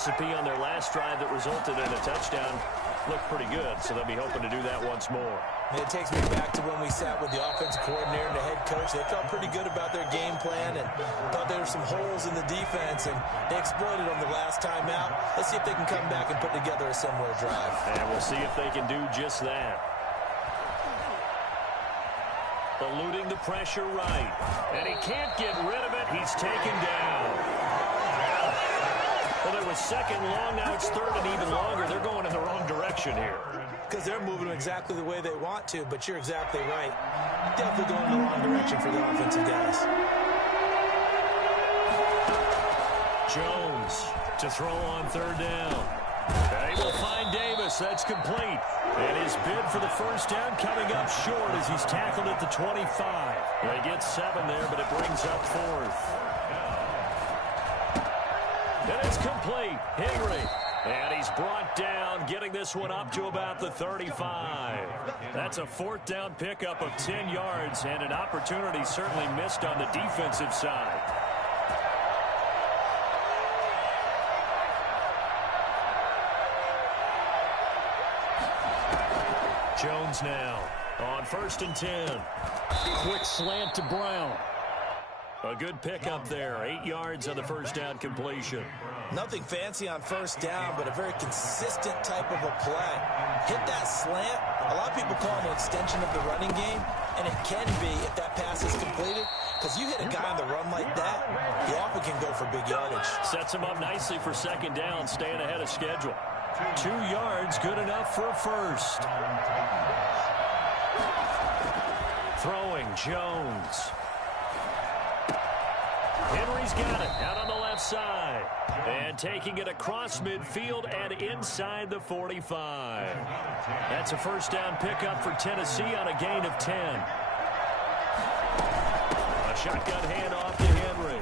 recipe on their last drive that resulted in a touchdown looked pretty good, so they'll be hoping to do that once more. It takes me back to when we sat with the offensive coordinator and the head coach. They felt pretty good about their game plan and thought there were some holes in the defense, and they exploited them the last time out. Let's see if they can come back and put together a similar drive. And we'll see if they can do just that. Eluding the pressure right. And he can't get rid of it. He's taken down. Well, there was second long. Now it's third and even longer. They're going in the wrong direction here. Because they're moving exactly the way they want to, but you're exactly right. Definitely going in the wrong direction for the offensive guys. Jones to throw on third down. And he will find Davis. That's complete. And his bid for the first down coming up short as he's tackled at the 25. They get 7 there, but it brings up fourth. And it's complete. Henry. And he's brought down, getting this one up to about the 35. That's a fourth down pickup of 10 yards and an opportunity certainly missed on the defensive side. Jones now on 1st and 10. Quick slant to Brown. A good pickup there. 8 yards on the first down completion. Nothing fancy on first down, but a very consistent type of a play. Hit that slant. A lot of people call it an extension of the running game, and it can be if that pass is completed, because you hit a guy on the run like that, he often can go for big yardage. Sets him up nicely for second down, staying ahead of schedule. 2 yards, good enough for a first. Throwing, Jones. Henry's got it out on the left side. And taking it across midfield and inside the 45. That's a first down pickup for Tennessee on a gain of 10. A shotgun handoff to Henry.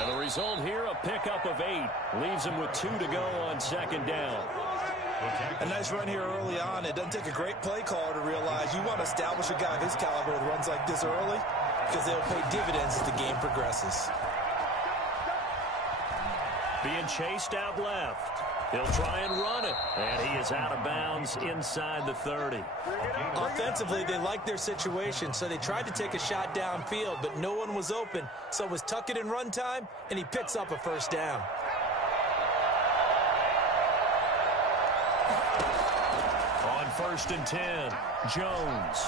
And the result here, a pickup of 8. Leaves him with 2 to go on second down. A nice run here early on. It doesn't take a great play caller to realize you want to establish a guy of his caliber with runs like this early, because they'll pay dividends as the game progresses. Being chased out left. He'll try and run it. And he is out of bounds inside the 30. Offensively, they liked their situation, so they tried to take a shot downfield, but no one was open. So it was tuck it in run time, and he picks up a first down. On 1st and 10, Jones.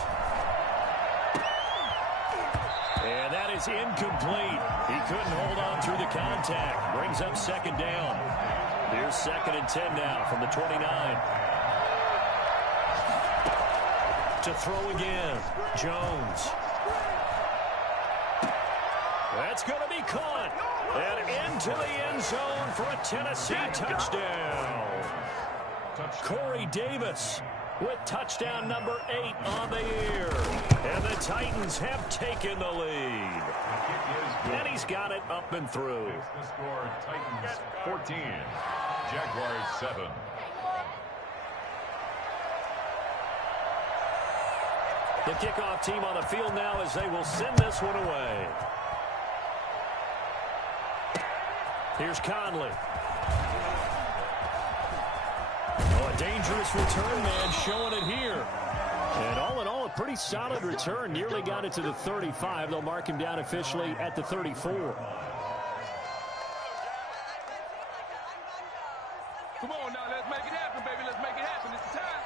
And that is incomplete. He couldn't hold on through the contact. Brings up second down. Here's 2nd and 10 now from the 29. To throw again, Jones. That's going to be caught. And into the end zone for a Tennessee touchdown. Corey Davis with touchdown number 8 on the year. And the Titans have taken the lead. And he's got it up and through. The score, Titans 14, Jaguars 7. The kickoff team on the field now as they will send this one away. Here's Conley. Oh, a dangerous return man showing it here. And all in all, a pretty solid return. Nearly got it to the 35. They'll mark him down officially at the 34. Come on now, let's make it happen, baby. Let's make it happen. It's the time.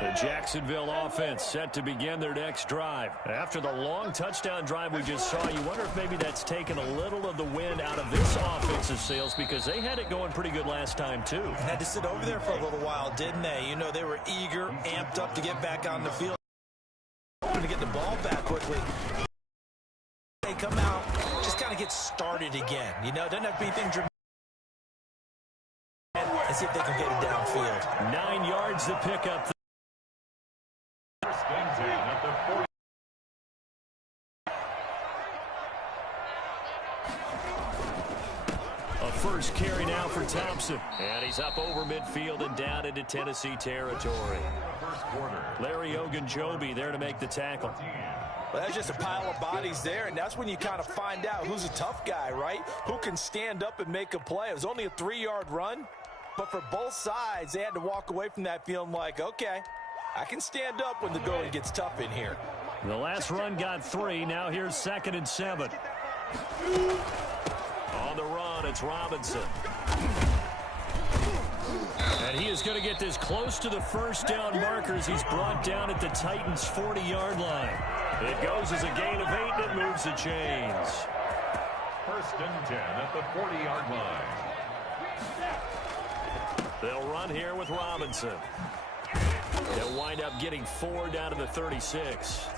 The Jacksonville offense set to begin their next drive. After the long touchdown drive we just saw, you wonder if maybe that's taken a little of the wind out of this offensive sails, because they had it going pretty good last time too. Had to sit over there for a little while, didn't they? You know, they were eager, amped up to get back on the field. Hoping to get the ball back quickly. They come out, just kind of get started again. You know, doesn't have to be anything dramatic. And see if they can get it downfield. 9 yards to pick up. At the 40. A first carry now for Thompson. And he's up over midfield and down into Tennessee territory. Larry Ogunjobi there to make the tackle. Well, that's just a pile of bodies there, and that's when you kind of find out who's a tough guy, right? Who can stand up and make a play. It was only a 3-yard run, but for both sides, they had to walk away from that feeling like, okay, I can stand up when the going gets tough in here. The last run got 3. Now here's 2nd and 7. On the run, it's Robinson. And he is going to get this close to the first down markers. He's brought down at the Titans' 40-yard line. It goes as a gain of 8, and it moves the chains. 1st and 10 at the 40-yard line. They'll run here with Robinson. They'll wind up getting 4 down to the 36.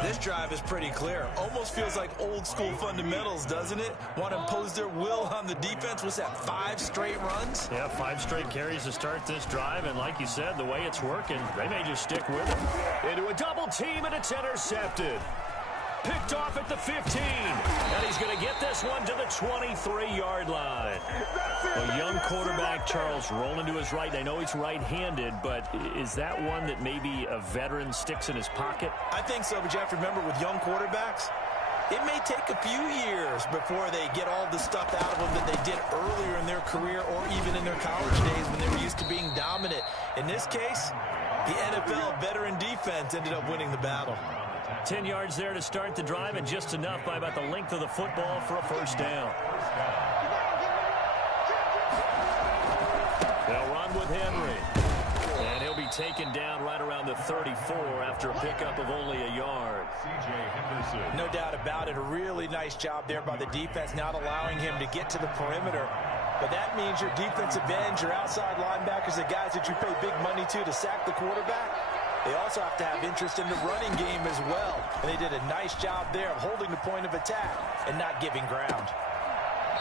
This drive is pretty clear. Almost feels like old school fundamentals, doesn't it? Want to impose their will on the defense. What's that, 5 straight runs? Yeah, 5 straight carries to start this drive, and like you said, the way it's working, they may just stick with it. Into a double team, and it's intercepted. Picked off at the 15, and he's going to get this one to the 23-yard line. A young quarterback, Charles, rolling to his right. I know he's right-handed, but is that one that maybe a veteran sticks in his pocket? I think so, but you have to remember with young quarterbacks, it may take a few years before they get all the stuff out of them that they did earlier in their career or even in their college days when they were used to being dominant. In this case, the NFL veteran defense ended up winning the battle. 10 yards there to start the drive, and just enough by about the length of the football for a first down. They'll run with Henry. And he'll be taken down right around the 34 after a pickup of only a yard. No doubt about it. A really nice job there by the defense, not allowing him to get to the perimeter. But that means your defensive ends, your outside linebackers, the guys that you pay big money to sack the quarterback, they also have to have interest in the running game as well. And they did a nice job there of holding the point of attack and not giving ground.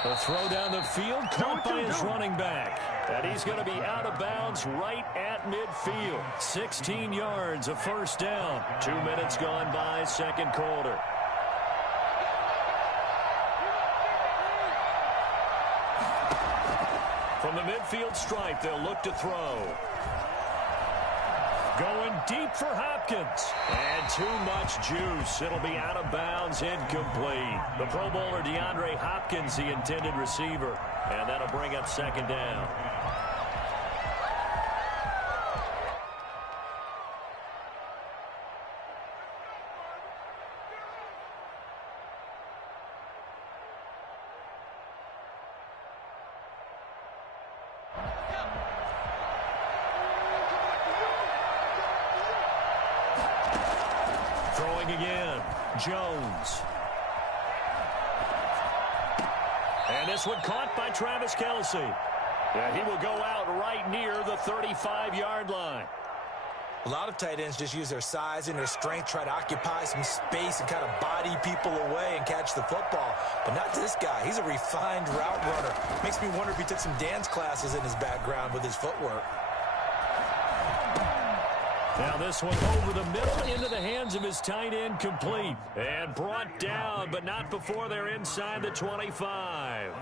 A throw down the field, caught by his running back. And he's going to be out of bounds right at midfield. 16 yards, a first down. 2 minutes gone by, second quarter. From the midfield stripe, they'll look to throw. Going deep for Hopkins. And too much juice. It'll be out of bounds, incomplete. The Pro Bowler DeAndre Hopkins, the intended receiver. And that'll bring up second down. Throwing again, Jones. And this one caught by Travis Kelce. Yeah, he will go out right near the 35-yard line. A lot of tight ends just use their size and their strength, try to occupy some space and kind of body people away and catch the football. But not this guy. He's a refined route runner. Makes me wonder if he took some dance classes in his background with his footwork. Now this one over the middle into the hands of his tight end, complete. And brought down, but not before they're inside the 25.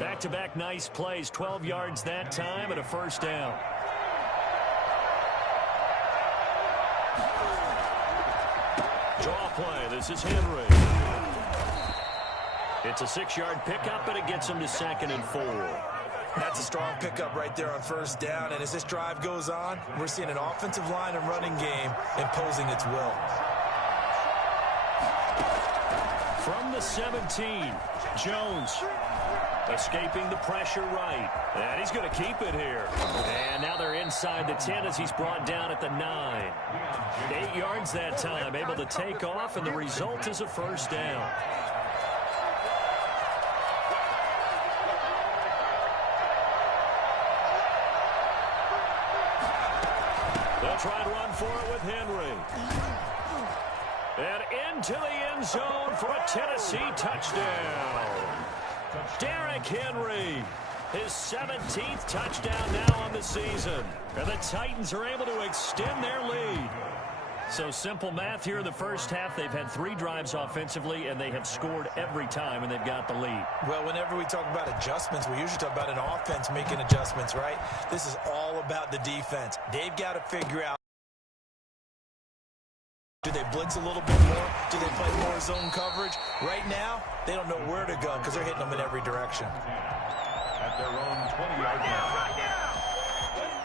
Back-to-back nice plays, 12 yards that time and a first down. Draw play, this is Henry. It's a 6-yard pickup, and it gets him to 2nd and 4. That's a strong pickup right there on first down. And as this drive goes on, we're seeing an offensive line and running game imposing its will. From the 17, Jones escaping the pressure right. And he's going to keep it here. And now they're inside the 10 as he's brought down at the 9. 8 yards that time, able to take off, and the result is a first down. Try and run for it with Henry. And into the end zone for a Tennessee touchdown. Derrick Henry, his 17th touchdown now on the season. And the Titans are able to extend their lead. So simple math here in the first half. They've had 3 drives offensively, and they have scored every time, and they've got the lead. Well, whenever we talk about adjustments, we usually talk about an offense making adjustments, right? This is all about the defense. They've got to figure out, do they blitz a little bit more? Do they play more zone coverage? Right now, they don't know where to go because they're hitting them in every direction. At their own 20-yard line.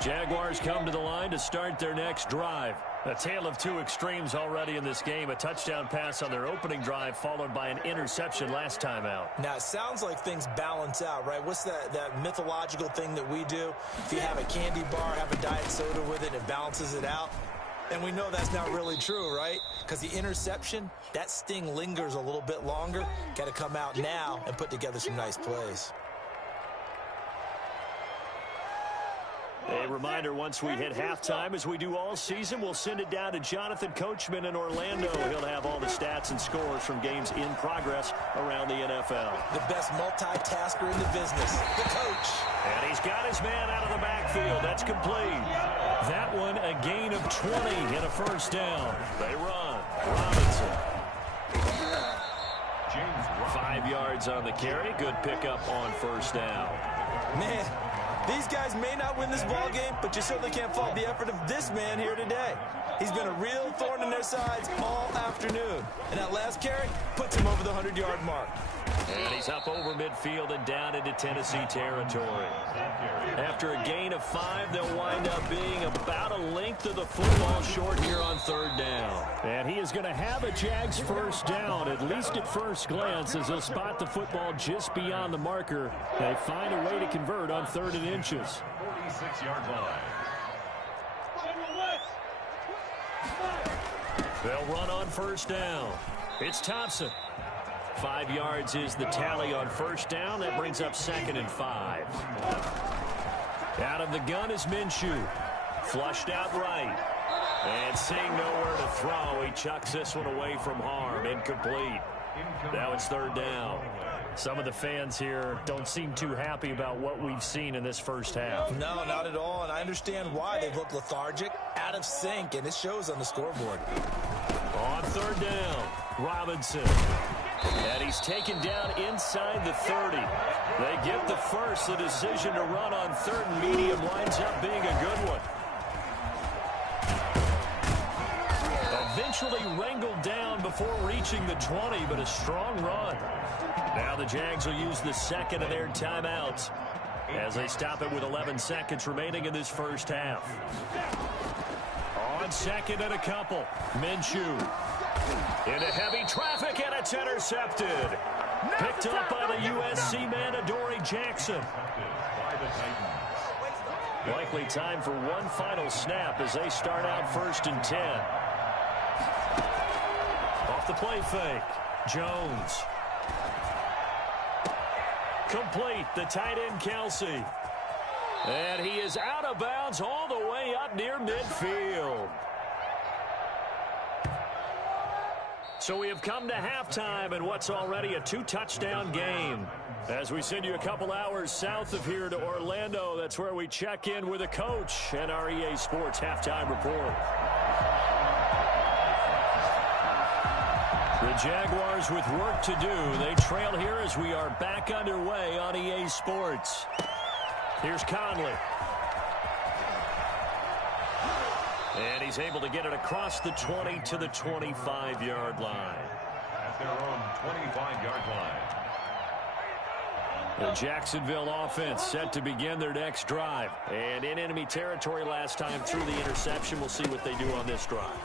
Jaguars come to the line to start their next drive. A tale of 2 extremes already in this game. A touchdown pass on their opening drive followed by an interception last time out. Now, it sounds like things balance out, right? What's that mythological thing that we do? If you have a candy bar, have a diet soda with it, it balances it out. And we know that's not really true, right? Because the interception, that sting lingers a little bit longer. Got to come out now and put together some nice plays. A reminder, once we hit halftime, as we do all season, we'll send it down to Jonathan Coachman in Orlando. He'll have all the stats and scores from games in progress around the NFL. The best multitasker in the business, the coach. And he's got his man out of the backfield. That's complete. That one, a gain of 20 and a first down. They run. Robinson. 5 yards on the carry. Good pickup on first down. Man, these guys may not win this ball game, but you certainly can't fault the effort of this man here today. He's been a real thorn in their sides all afternoon. And that last carry puts him over the 100-yard mark. And he's up over midfield and down into Tennessee territory. After a gain of 5, they'll wind up being about a length of the football short here on third down. And he is going to have a Jags first down, at least at first glance, as they'll spot the football just beyond the marker. They find a way to convert on 3rd and inches. 46-yard line. They'll run on first down. It's Thompson. 5 yards is the tally on first down. That brings up 2nd and 5. Out of the gun is Minshew. Flushed out right. And seeing nowhere to throw, he chucks this one away from harm. Incomplete. Now it's 3rd down. Some of the fans here don't seem too happy about what we've seen in this first half. No, not at all, and I understand why. They've looked lethargic, out of sync, and it shows on the scoreboard. On 3rd down, Robinson. And he's taken down inside the 30. They get the first. The decision to run on 3rd and medium winds up being a good one. Eventually wrangled down before reaching the 20, but a strong run. Now the Jags will use the 2nd of their timeouts as they stop it with 11 seconds remaining in this first half. On 2nd and a couple, Minshew. Into heavy traffic, and it's intercepted. Picked up by the USC man, Adoree Jackson. Likely time for one final snap as they start out 1st and 10. Off the play fake, Jones. Complete, the tight end Kelsey. And he is out of bounds all the way up near midfield. So we have come to halftime in what's already a 2-touchdown game. As we send you a couple hours south of here to Orlando, that's where we check in with a coach and our EA Sports halftime report. The Jaguars with work to do. They trail here as we are back underway on EA Sports. Here's Conley. And he's able to get it across the 20 to the 25-yard line. At their own 25-yard line. The Jacksonville offense set to begin their next drive. And in enemy territory last time through the interception. We'll see what they do on this drive.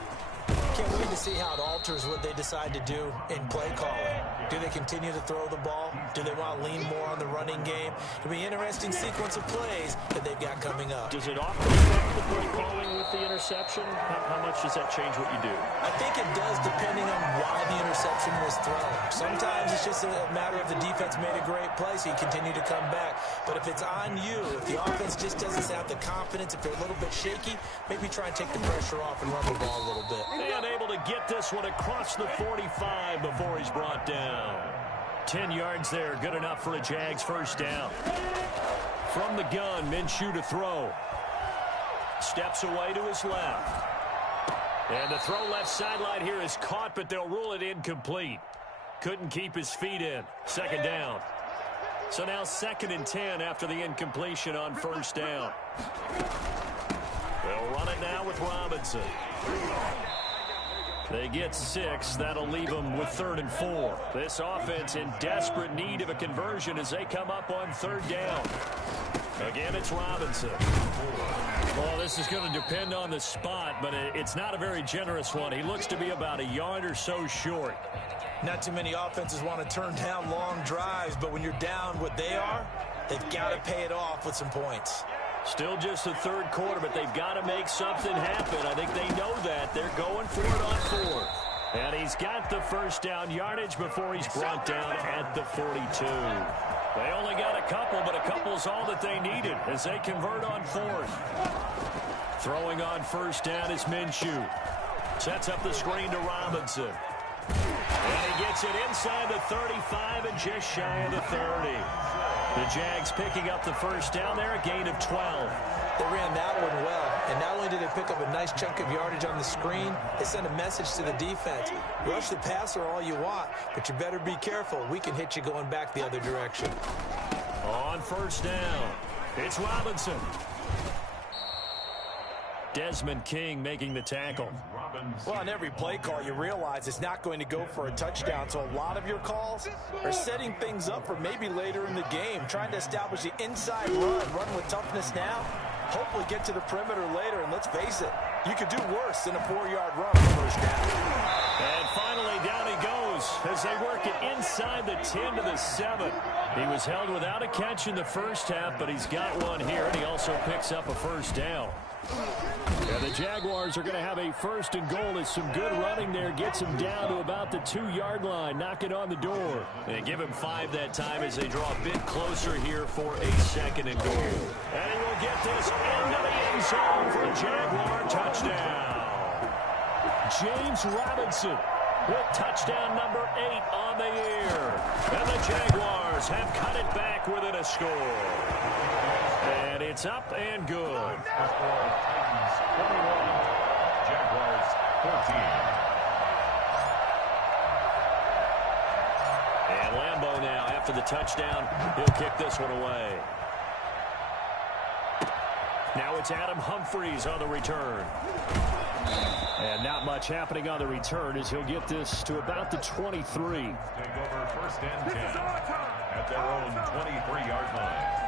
Can't wait to see how it alters what they decide to do in play calling. Do they continue to throw the ball? Do they want to lean more on the running game? It'll be an interesting sequence of plays that they've got coming up. Does it often affect the play calling with the interception? How much does that change what you do? I think it does, depending on why the interception was thrown. Sometimes it's just a matter of the defense made a great play, so you continue to come back. But if it's on you, if the offense just doesn't have the confidence, if they're a little bit shaky, maybe try and take the pressure off and run the ball a little bit. And able to get this one across the 45 before he's brought down. 10 yards there, good enough for a Jags first down. From the gun, Minshew to throw. Steps away to his left. And the throw left sideline here is caught, but they'll rule it incomplete. Couldn't keep his feet in. Second down. So now 2nd and 10 after the incompletion on first down. They'll run it now with Robinson. They get 6. That'll leave them with 3rd and 4. This offense in desperate need of a conversion as they come up on 3rd down. Again, it's Robinson. Well, this is going to depend on the spot, but it's not a very generous one. He looks to be about a yard or so short. Not too many offenses want to turn down long drives, but when you're down what they are, they've got to pay it off with some points. Still just the 3rd quarter, but they've got to make something happen. I think they know that. They're going for it on 4th. And he's got the first down yardage before he's brought down at the 42. They only got a couple, but a couple's all that they needed as they convert on 4th. Throwing on first down is Minshew. Sets up the screen to Robinson. And he gets it inside the 35 and just shy of the 30. The Jags picking up the first down there, a gain of 12. They ran that one well, and not only did they pick up a nice chunk of yardage on the screen, they sent a message to the defense. Rush the passer all you want, but you better be careful. We can hit you going back the other direction. On first down, it's Robinson. Desmond King making the tackle. Well, on every play call, you realize it's not going to go for a touchdown, so a lot of your calls are setting things up for maybe later in the game, trying to establish the inside run with toughness now, hopefully get to the perimeter later, and let's face it, you could do worse than a 4-yard run on first down. And finally, down he goes as they work it inside the 10 to the 7. He was held without a catch in the first half, but he's got one here, and he also picks up a first down. And the Jaguars are going to have a 1st and goal as some good running there gets him down to about the 2-yard line, knocking on the door. They give him 5 that time as they draw a bit closer here for a 2nd and goal. And he will get this into the end zone for a Jaguar touchdown. James Robinson with touchdown number 8 on the year. And the Jaguars have cut it back within a score. And it's up and good. Jaguars 14. And Lambeau now, after the touchdown, he'll kick this one away. Now it's Adam Humphries on the return. And not much happening on the return as he'll get this to about the 23. Take over 1st and 10 at their own 23-yard line.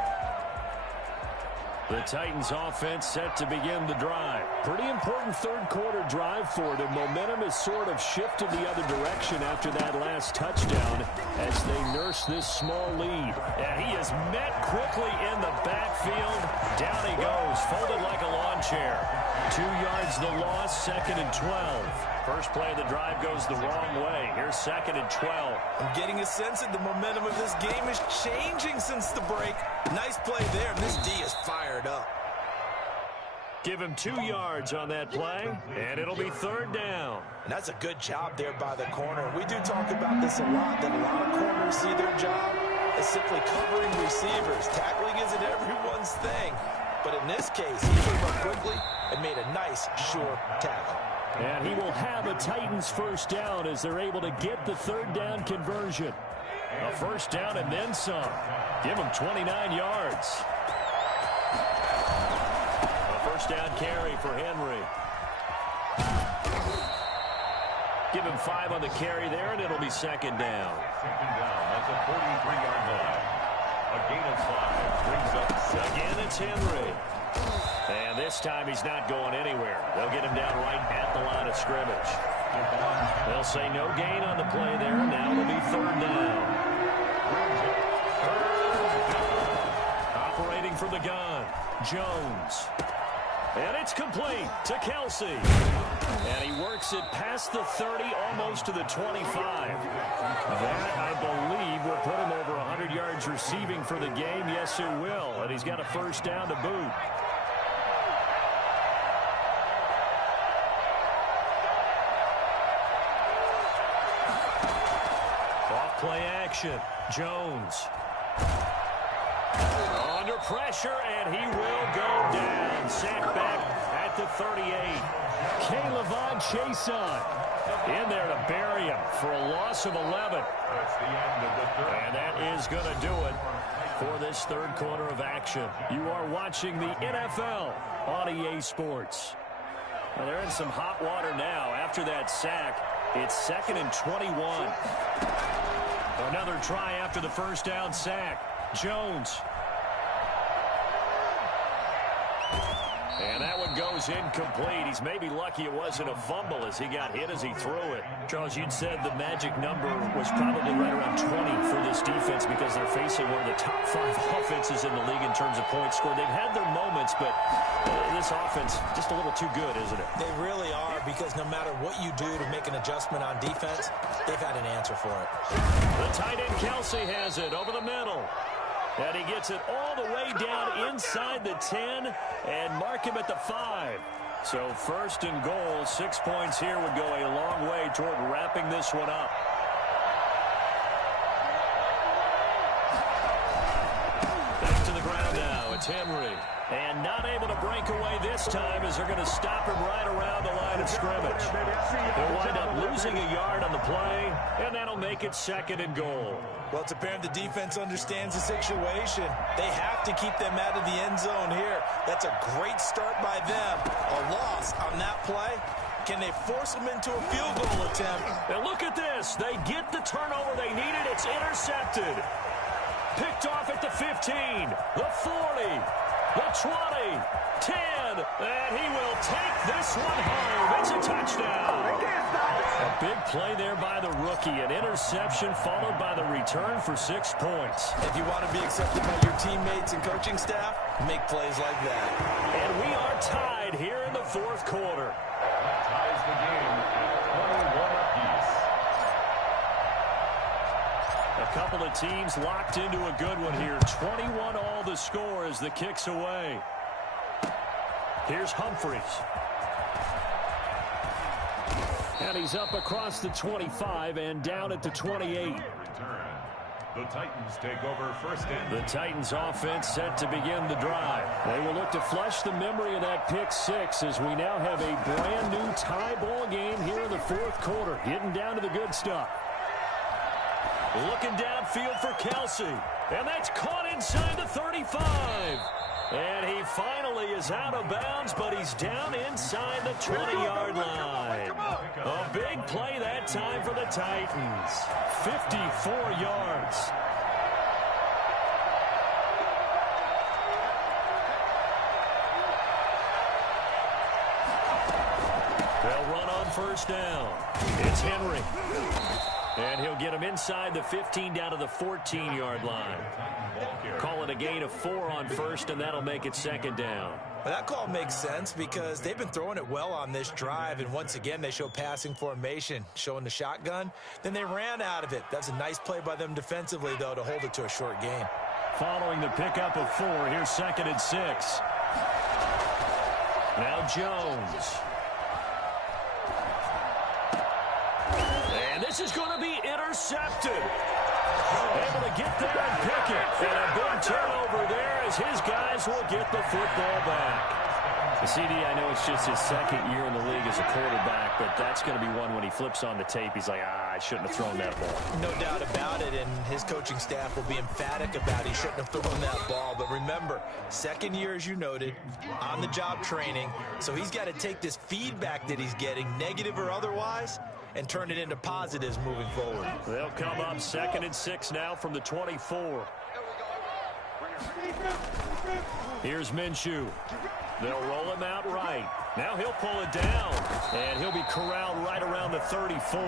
The Titans offense set to begin the drive. Pretty important 3rd quarter drive for them. Momentum has sort of shifted the other direction after that last touchdown as they nurse this small lead. And he is met quickly in the backfield. Down he goes, folded like a lawn chair. 2 yards the loss, 2nd and 12. First play of the drive goes the wrong way. Here's 2nd and 12. I'm getting a sense that the momentum of this game is changing since the break. Nice play there. This D is fired up. Give him 2 yards on that play, and it'll be 3rd down. And that's a good job there by the corner. We do talk about this a lot, that a lot of corners see their job as simply covering receivers. Tackling isn't everyone's thing. But in this case, he came up quickly and made a nice, sure tackle. And he will have a Titans first down as they're able to get the 3rd down conversion. A first down and then some. Give him 29 yards. A first down carry for Henry. Give him 5 on the carry there, and it'll be 2nd down. 2nd down at the 43-yard line. A gain of 5 brings up 7. Again, it's Henry. And this time he's not going anywhere. They'll get him down right at the line of scrimmage. They'll say no gain on the play there. Now it'll be 3rd down. Operating from the gun, Jones. And it's complete to Kelsey. And he works it past the 30, almost to the 25. That, I believe, will put him over 100 yards receiving for the game. Yes, it will. And he's got a first down to boot. Off-play action. Jones. Under pressure, and he will go down. Sacked back at at the 38. K'Lavon Chaisson in there to bury him for a loss of 11. That's the end of the third. And that is going to do it for this third quarter of action. You are watching the NFL on EA Sports. Well, they're in some hot water now. After that sack, it's 2nd and 21. Another try after the first down sack. Jones. And that one goes incomplete. He's maybe lucky it wasn't a fumble as he got hit as he threw it. Charles, you'd said the magic number was probably right around 20 for this defense because they're facing one of the top 5 offenses in the league in terms of points scored. They've had their moments, but this offense just a little too good, isn't it? They really are, because no matter what you do to make an adjustment on defense, they've had an answer for it. The tight end Kelsey has it over the middle. And he gets it all the way down inside the 10 and mark him at the 5. So 1st and goal, 6 points here would go a long way toward wrapping this one up. Back to the ground now. It's Henry. And not able to break away this time as they're going to stop him right around the line of scrimmage. They'll wind up losing a yard on the play, and that'll make it 2nd and goal. Well, it's apparent the defense understands the situation. They have to keep them out of the end zone here. That's a great start by them. A loss on that play. Can they force them into a field goal attempt? And look at this. They get the turnover they needed. It's intercepted. Picked off at the 15, the 40, the 20, 10, and he will take this one home. It's a touchdown. A big play there by the rookie. An interception followed by the return for 6 points. If you want to be accepted by your teammates and coaching staff, make plays like that. And we are tied here in the 4th quarter. That ties the game at 21 apiece. A couple of teams locked into a good one here. 21 all the score as the kick's away. Here's Humphries. And he's up across the 25 and down at the 28. The Titans take over 1st and... The Titans offense set to begin the drive. They will look to flush the memory of that pick 6 as we now have a brand new tie ball game here in the 4th quarter. Getting down to the good stuff. Looking downfield for Kelsey. And that's caught inside the 35. And he finally is out of bounds, but he's down inside the 20-yard line. A big play that time for the Titans. 54 yards. They'll run on 1st down. It's Henry. And he'll get him inside the 15 down to the 14-yard line. Call it a gain of 4 on 1st, and that'll make it 2nd down. Well, that call makes sense because they've been throwing it well on this drive, and once again they show passing formation, showing the shotgun. Then they ran out of it. That's a nice play by them defensively, though, to hold it to a short gain. Following the pickup of 4, here's 2nd and 6. Now Jones. And this is going to be intercepted. Able to get there and pick it. And a big turnover there as his guys will get the football back. The CD, I know it's just his 2nd year in the league as a quarterback, but that's going to be one when he flips on the tape, he's like, I shouldn't have thrown that ball. No doubt about it, and his coaching staff will be emphatic about he shouldn't have thrown that ball. But remember, 2nd year, as you noted, on-the-job training, so he's got to take this feedback that he's getting, negative or otherwise, and turn it into positives moving forward. They'll come up 2nd and 6 now from the 24. Here's Minshew. They'll roll him out right. Now he'll pull it down, and he'll be corralled right around the 34.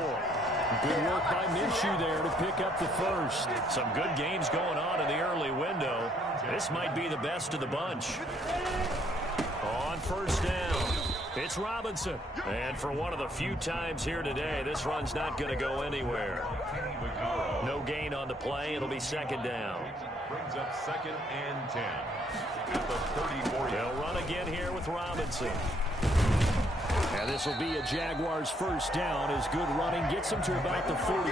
Good work by Minshew there to pick up the 1st. Some good games going on in the early window. This might be the best of the bunch. On 1st down, it's Robinson. And for one of the few times here today, this run's not going to go anywhere. No gain on the play. It'll be 2nd down. Brings up 2nd and 10. At the 34. They'll run again here with Robinson. And this will be a Jaguars 1st down as good running gets them to about the 44.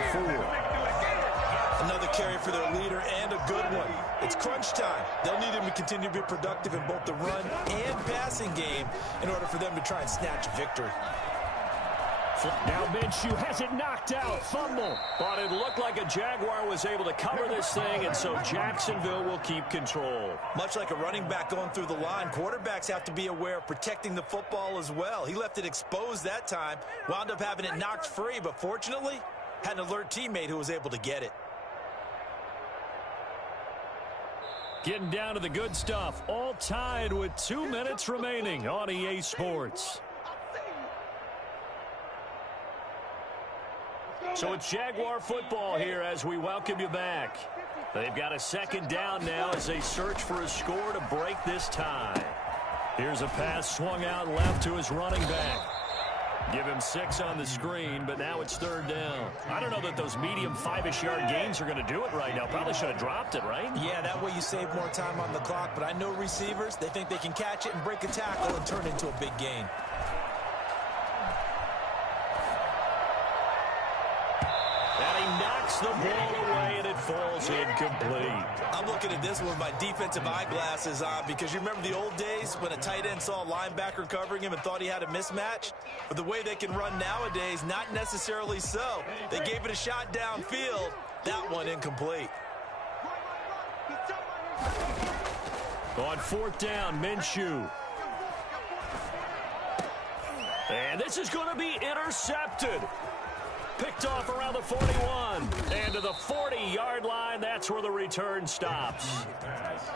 Another carry for their leader and a good one. It's crunch time. They'll need him to continue to be productive in both the run and passing game in order for them to try and snatch a victory. Now Minshew has it knocked out. Fumble. But it looked like a Jaguar was able to cover this thing, and so Jacksonville will keep control. Much like a running back going through the line, quarterbacks have to be aware of protecting the football as well. He left it exposed that time, wound up having it knocked free, but fortunately, had an alert teammate who was able to get it. Getting down to the good stuff. All tied with 2 minutes remaining on EA Sports. So it's Jaguar football here as we welcome you back. They've got a second down now as they search for a score to break this tie. Here's a pass swung out left to his running back. Give him 6 on the screen, but now it's third down. I don't know that those medium 5-ish yard gains are going to do it right now. Probably should have dropped it, right? Yeah, that way you save more time on the clock, but I know receivers, they think they can catch it and break a tackle and turn it into a big gain. The ball away, and it falls incomplete. I'm looking at this with my defensive eyeglasses on because you remember the old days when a tight end saw a linebacker covering him and thought he had a mismatch? But the way they can run nowadays, not necessarily so. They gave it a shot downfield. That one incomplete. On fourth down, Minshew. And this is going to be intercepted. Picked off around the 41. And to the 40-yard line, that's where the return stops.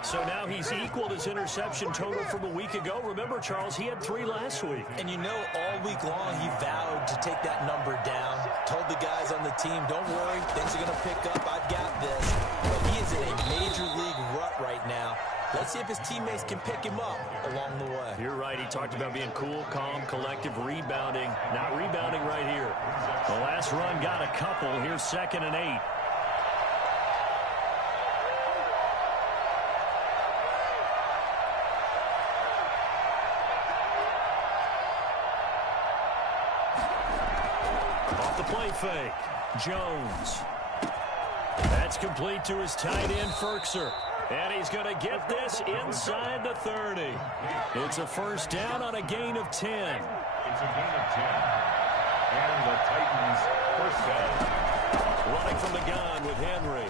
So now he's equaled his interception total from a week ago. Remember, Charles, he had 3 last week. And you know, all week long he vowed to take that number down. Told the guys on the team, don't worry, things are going to pick up. I've got this. But he is in a major league rut right now. Let's see if his teammates can pick him up along the way. You're right. He talked about being cool, calm, collective, rebounding. Not rebounding right here. The last run got a couple. Here's 2nd and 8. Off the play fake. Jones. That's complete to his tight end, Firkser. And he's going to get this inside the 30. It's a first down on a gain of 10. It's a gain of 10. And the Titans first down. Running from the gun with Henry.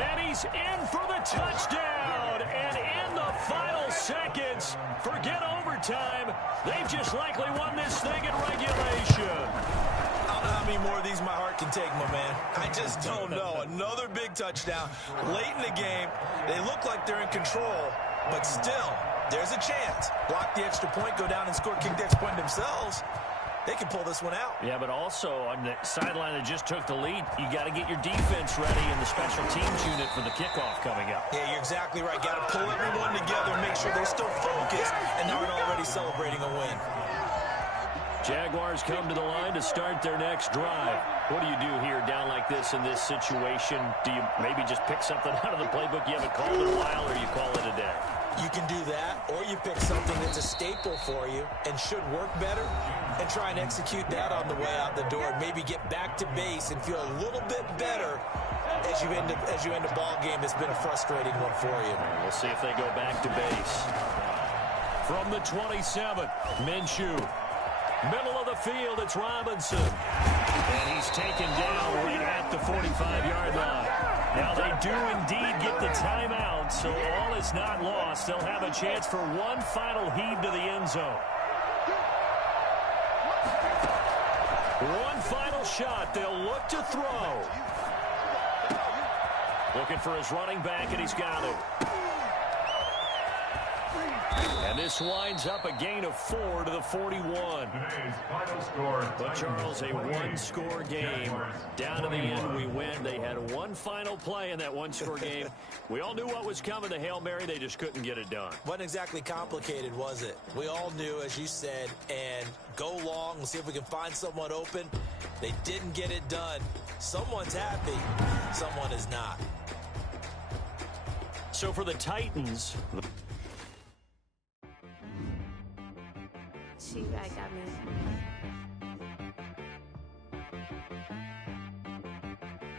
And he's in for the touchdown. And in the final seconds, forget overtime. They've just likely won this thing in regulation. I don't know how many more of these my heart can take, my man. I just don't know. Another big touchdown late in the game. They look like they're in control, but still, there's a chance. Block the extra point, go down and score, kick the extra point themselves. They can pull this one out. Yeah, but also on the sideline that just took the lead, you got to get your defense ready in the special teams unit for the kickoff coming up. Yeah, you're exactly right. Got to pull everyone together, make sure they're still focused, and aren't already celebrating a win. Jaguars come to the line to start their next drive. What do you do here down like this in this situation? Do you maybe just pick something out of the playbook you haven't called in a while, or you call it a day? You can do that, or you pick something that's a staple for you and should work better and try and execute that on the way out the door and maybe get back to base and feel a little bit better as you end a ball game that's been a frustrating one for you. We'll see if they go back to base. From the 27, Minshew. Middle of the field, it's Robinson. And he's taken down right at the 45-yard line. Now they do indeed get the timeout, so all is not lost. They'll have a chance for one final heave to the end zone. One final shot. They'll look to throw. Looking for his running back, and he's got it. And this winds up a gain of 4 to the 41. Today's final score. But, Charles, a one-score game. Down to the end, we win. They had one final play in that one-score game. We all knew what was coming. The Hail Mary, they just couldn't get it done. Wasn't exactly complicated, was it? We all knew, as you said, and go long and see if we can find someone open. They didn't get it done. Someone's happy. Someone is not. So for the Titans... I got me.